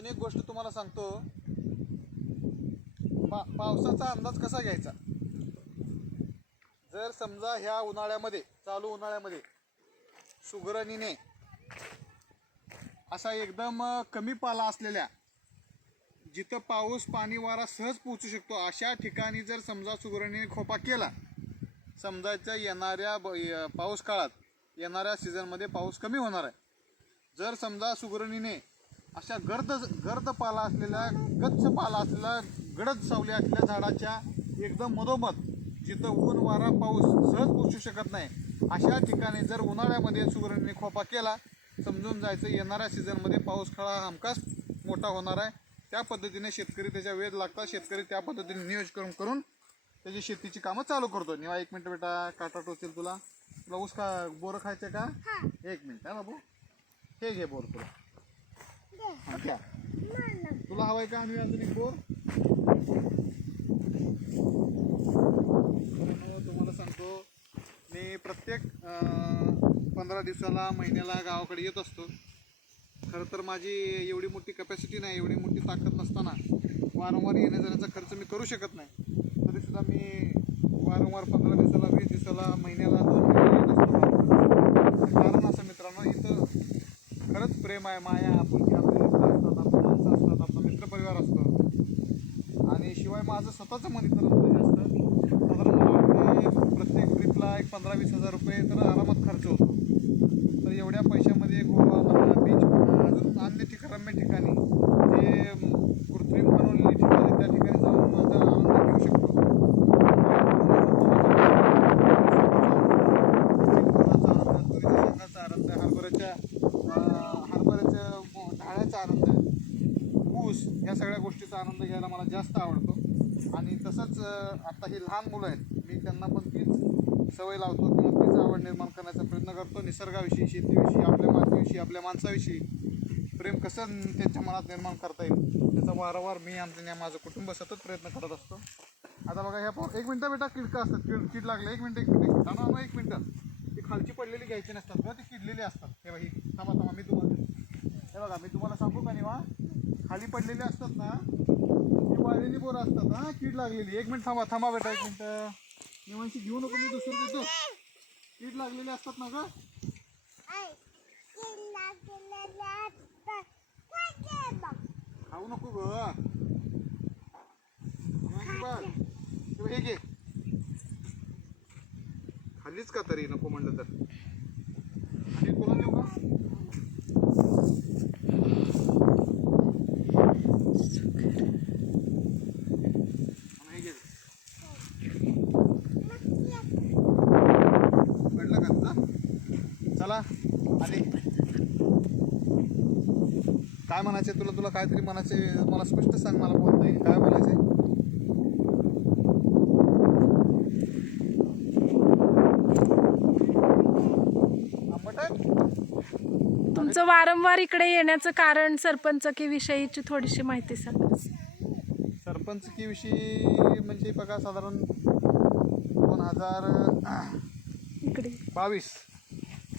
अजून एक गोष्ट तुम्हाला सांगतो. पावसाचा अंदाज कसा घ्यायचा. जर समजा ह्या उन्हाळ्यामध्ये, चालू उन्हाळ्यामध्ये सुगरणीने असा एकदम कमी पाला असलेल्या, जिथं पाऊस पाणी वारा सहज पोचू शकतो अशा ठिकाणी जर समजा सुगरणीने खोपा केला, समजायचं येणाऱ्या पाऊस काळात, येणाऱ्या सीझनमध्ये पाऊस कमी होणार आहे. जर समजा सुगरणीने अशा गर्द पाला असलेल्या, गच्च पाला असलेल्या, गडद सावली असलेल्या झाडाच्या एकदम मधोमध, जिथं ऊन वारा पाऊस सहज पोचू शकत नाही अशा ठिकाणी जर उन्हाळ्यामध्ये सुगरणीने खोपा केला, समजून जायचं येणाऱ्या सीझनमध्ये पाऊस काळा हमखास मोठा होणार आहे. त्या पद्धतीने शेतकरी त्याच्या वेध लागतात. शेतकरी त्या पद्धतीने नियोजन करून त्याची शेतीची कामं चालू करतो. निवा एक मिनटं बेटा, काटा टोचेल तुला. तुला ऊस बोरं खायचं का? एक मिनिट आहे बाबू, हे घे बोर तुला. घ्या, तुला हवाय का? आणि अजून एक बोर. तुम्हाला सांगतो, मी प्रत्येक 15 दिवसाला, महिन्याला गावाकडे येत असतो. खरं तर माझी एवढी मोठी कॅपॅसिटी नाही, एवढी मोठी ताकद नसताना वारंवार येण्या जाण्याचा खर्च मी करू शकत नाही. तरीसुद्धा मी वारंवार 15 दिवसाला, 20 दिवसाला, महिन्याला 2 महिने येत असतो. कारण असं मित्रांनो, इथं खरंच प्रेम आहे, माया, आपुलकी, आपले लोक असतात, आपली माणसं असतात, आपला मित्रपरिवार असतो. आणि शिवाय माझं स्वतःचं मन इथं रमतं जास्त. साधारण मला वाटते प्रत्येक ट्रिपला एक 15-20 हजार रुपये तर आरामात खर्च होतो. तर एवढ्या पैशामध्ये गोवा म्हणा, बीच म्हणा, अजून अन्य रम्य ठिकाणी जे कृत्रिम बनवलेली ठिकाणी, त्या ठिकाणी जाऊन माझा आनंद घेऊ शकतो. शेंगाचा आनंद, हरभऱ्याच्या ढाळ्याचा आनंद, ऊस, या सगळ्या गोष्टीचा आनंद घ्यायला मला जास्त आवडतो. आणि तसंच आता ही लहान मुलं आहेत, मी त्यांना पण तीच सवय लावतो किंवा तीच आवड निर्माण करण्याचा प्रयत्न करतो. निसर्गाविषयी, शेतीविषयी, आपल्या मातीविषयी, आपल्या माणसाविषयी प्रेम कसं त्यांच्या मनात निर्माण करता येईल त्याचा वारंवार मी आणि माझं कुटुंब सतत प्रयत्न करत असतो. आता बघा, ह्या एक मिनटं बेटा, किडका असतात, कीड लागले. एक मिनटं थांबा, एक मिनटं. ती खालची पडलेली घ्यायची नसतात का, ती किडलेली असतात. हे बघा, थांबा, मी तुम्हाला, हे बघा, मी तुम्हाला सांगू का निवा, खाली पडलेली असतात ना, ती वाळलेली बोरं असतात. हां, कीड लागलेली. एक मिनिट थांबा बेटा, एक मिनटं. निवांशी घेऊ नको, मी दुसरं देतो. कीड लागलेली असतात ना का? खाऊ नको ग, हे घे. खालीच का तरी, नको म्हणलं तर. आणि तुला देऊ का? हे घे. पडलं का तुझं? चला. आणि काय म्हणायचे तुला काहीतरी म्हणायचे, मला स्पष्ट सांग, मला बोलता येईल. काय बोलायचे? तुमचं वारंवार इकडे येण्याचं कारण, सरपंचकीविषयीची थोडीशी माहिती सांगा. सरपंचकीविषयी म्हणजे बघा, साधारण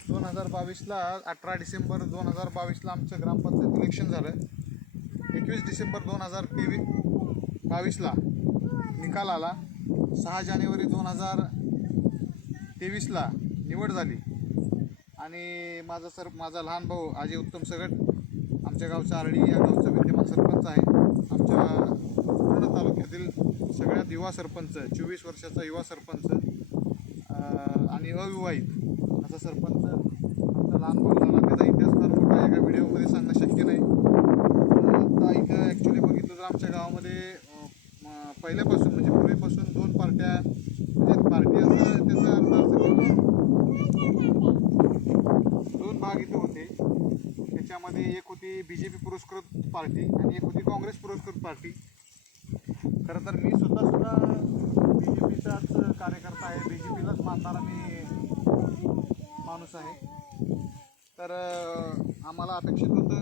2022ला 18 डिसेंबर 2022ला आमचं ग्रामपंचायत इलेक्शन झालं. 21 डिसेंबर 2022ला निकाल आला. 6 जानेवारी 2023ला निवड झाली. आणि माझा लहान भाऊ अजय उत्तम सगट, आमच्या गावचा आरडी या गावचा विद्यमान सरपंच आहे. आमच्या पूर्ण तालुक्यातील सगळ्यात युवा सरपंच, 24 वर्षाचा युवा सरपंच आणि अविवाहित असा सरपंच आमचा लहान भाऊ झाला. त्याचा इतिहास फार मोठा आहे, एका व्हिडिओमध्ये सांगणं शक्य नाही. आता इथं ॲक्च्युली बघितलं तर आमच्या गावामध्ये पहिल्यापासून, म्हणजे पूर्वीपासून 2 पार्ट्या, म्हणजे पार्टी असं त्याचा अर्थ असं की 2 भाग इथं होते. त्याच्यामध्ये एक होती BJP पुरस्कृत पार्टी आणि एक होती काँग्रेस पुरस्कृत पार्टी. खरं तर मी सुद्धा BJPचाच कार्यकर्ता आहे, BJPलाच मानणारा मी माणूस आहे. तर आम्हाला अपेक्षित होतं,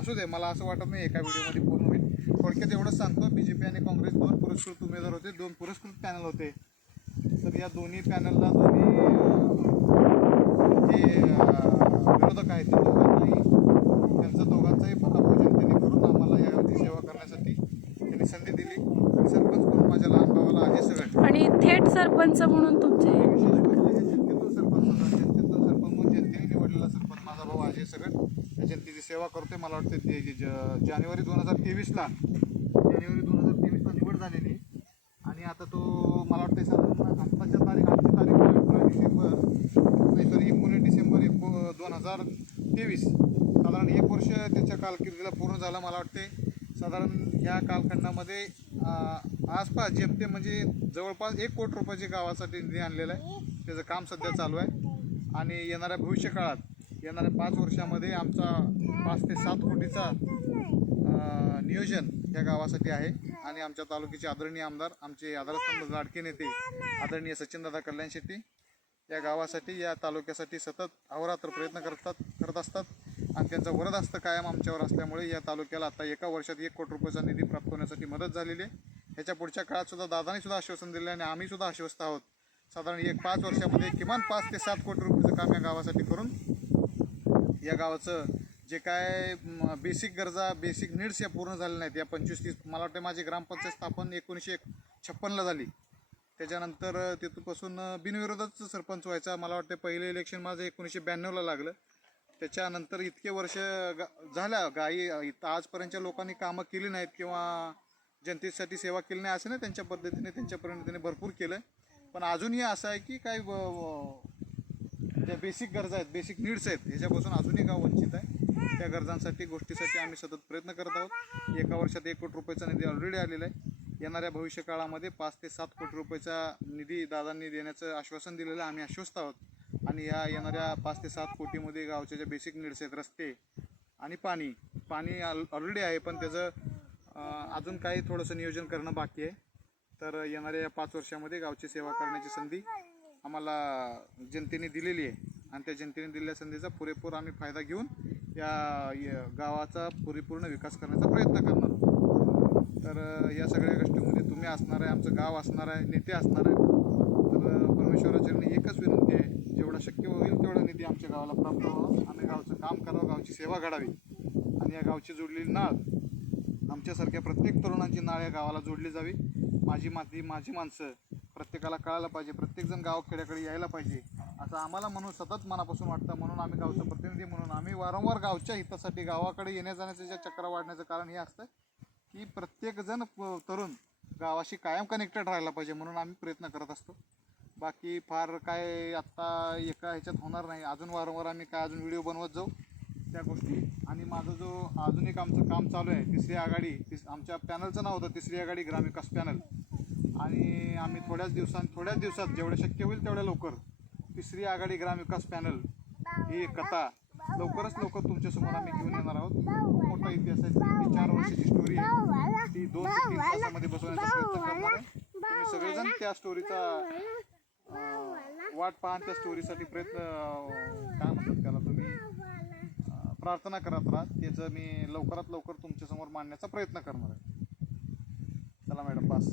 असू दे, मला असं वाटत नाही एका व्हिडिओमध्ये पूर्ण होईल. थोडक्यात एवढंच सांगतो, BJP आणि काँग्रेस 2 पुरस्कृत उमेदवार होते, 2 पुरस्कृत पॅनल होते. तर या दोन्ही पॅनलला जे विरोधक आहेत, त्यांचा दोघांचाही पराभव जनतेने करून आम्हाला सरपंच म्हणून तुमचे विशेष म्हणजे जनतेतून सरपंच होता. जनतेतून सरपंच म्हणून जनतेने निवडलेला सरपंच माझा भाऊ अजय सगळ या जनतेची सेवा करतोय. मला वाटतं जानेवारी 2023ला निवड झालेली आणि आता तो मला वाटतं साधारण आत्ताच्या तारीख आजची तारीख 19 डिसेंबर 2023 साधारण 1 वर्ष त्याच्या कारकिर्दीला पूर्ण झालं. मला वाटते साधारण ह्या कालखंडामध्ये आसपास जेमते म्हणजे जवळपास 1 कोटी रुपयाची गावासाठी निधी आणलेला आहे. त्याचं काम सध्या चालू आहे आणि येणाऱ्या भविष्य काळात येणाऱ्या 5 वर्षामध्ये आमचा 5 ते 7 कोटीचा नियोजन या गावासाठी आहे. आणि आमच्या तालुक्याचे आदरणीय आमदार आमचे आधारस्तंभ लाडके नेते आदरणीय सचिनदादा कल्याण शेट्टी या गावासाठी या तालुक्यासाठी सतत अहोरात्र प्रयत्न करत असतात आणि त्यांचा वरद हस्त कायम आमच्यावर असल्यामुळे या तालुक्याला आता एका वर्षात 1 कोटी रुपयाचा निधी प्राप्त होण्यासाठी मदत झालेली आहे. ह्याच्या पुढच्या काळात सुद्धा दादांनी सुद्धा आश्वासन दिले आणि आम्ही सुद्धा आश्वस्त आहोत. साधारण 5 वर्षामध्ये किमान 5 ते 7 कोटी रुपयाचं काम या गावासाठी करून या गावाचं जे काय बेसिक गरजा बेसिक नीड्स या पूर्ण झाल्या नाहीत. या 25-30 मला वाटतं माझी ग्रामपंचायत स्थापन 1956ला झाली. त्याच्यानंतर तिथपासून बिनविरोधाचं सरपंच व्हायचा. मला वाटतं पहिलं इलेक्शन माझं 1992ला लागलं. त्याच्यानंतर इतके वर्ष झाल्या गाई आजपर्यंतच्या लोकांनी कामं केली नाहीत किंवा जनतेसाठी सेवा केली नाही असं नाही. त्यांच्या पद्धतीने त्यांच्यापर्यंत भरपूर केलं. पण अजूनही असं आहे की काही ज्या बेसिक गरजा आहेत बेसिक नीड्स आहेत ह्याच्यापासून अजूनही गाव वंचित आहे. त्या गरजांसाठी गोष्टीसाठी आम्ही सतत प्रयत्न करत आहोत. एका वर्षात 1 कोटी रुपयाचा निधी ऑलरेडी आलेला आहे. येणाऱ्या भविष्य काळामध्ये 5 ते 7 कोटी रुपयाचा निधी दादांनी देण्याचं आश्वासन दिलेलं आम्ही आश्वस्त आहोत. आणि या येणाऱ्या 5 ते 7 कोटीमध्ये गावच्या ज्या बेसिक नीड्स आहेत रस्ते आणि पाणी ऑलरेडी आहे पण त्याचं अजून काही थोडंसं नियोजन करणं बाकी आहे. तर येणाऱ्या या 5 वर्षामध्ये गावची सेवा करण्याची संधी आम्हाला जनतेने दिलेली आहे आणि त्या जनतेने दिलेल्या संधीचा पुरेपूर आम्ही फायदा घेऊन या गावाचा परिपूर्ण विकास करण्याचा प्रयत्न करणार आहोत. तर या सगळ्या गोष्टीमध्ये तुम्ही असणार आहे आमचं गाव असणार आहे नेते असणार आहेत. तर परमेश्वराचरणी एकच विनंती आहे जेवढा शक्य होईल तेवढा निधी आमच्या गावाला प्राप्त व्हावा. आम्ही गावचं काम करावं गावची सेवा घडावी आणि या गावची जोडलेली नाळ आमच्यासारख्या प्रत्येक तरुणांची नाळ या गावाला जोडली जावी. माझी माती माझी माणसं प्रत्येकाला कळायला पाहिजे. प्रत्येकजण गावखेड्याकडे यायला पाहिजे असं आम्हाला म्हणून सतत मनापासून वाटतं. म्हणून आम्ही गावचं प्रतिनिधी म्हणून आम्ही वारंवार गावच्या हितासाठी गावाकडे येण्या जाण्याचं ज्या चक्र वाढण्याचं कारण हे असतं की प्रत्येकजण तरुण गावाशी कायम कनेक्टेड राहायला पाहिजे म्हणून आम्ही प्रयत्न करत असतो. बाकी फार काय आत्ता एका ह्याच्यात होणार नाही. अजून वारंवार आम्ही काय अजून व्हिडिओ बनवत जाऊ त्या गोष्टी. आणि माझं जो अजून एक आमचं काम चालू आहे 3री आघाडी आमच्या पॅनलचं नाव होतं 3री आघाडी ग्रामविकास पॅनल. आणि आम्ही थोड्याच दिवसात जेवढं शक्य होईल तेवढ्या लवकर 3री आघाडी ग्रामविकास पॅनल ही कथा लवकरच तुमच्यासमोर आम्ही घेऊन येणार आहोत. खूप मोठा इतिहास आहे. ती 4 वर्षाची स्टोरी आहे. ती 2 ते 3 तासामध्ये बसवण्याचा प्रयत्न करणार आहे. तुम्ही सगळेजण त्या स्टोरीचा वाट पाहून त्या स्टोरीसाठी प्रयत्न काय म्हणतात त्याला तुम्ही प्रार्थना करत राहा. त्याचं मी लवकरात लवकर तुमच्यासमोर मांडण्याचा प्रयत्न करणार आहे. चला मॅडम बस.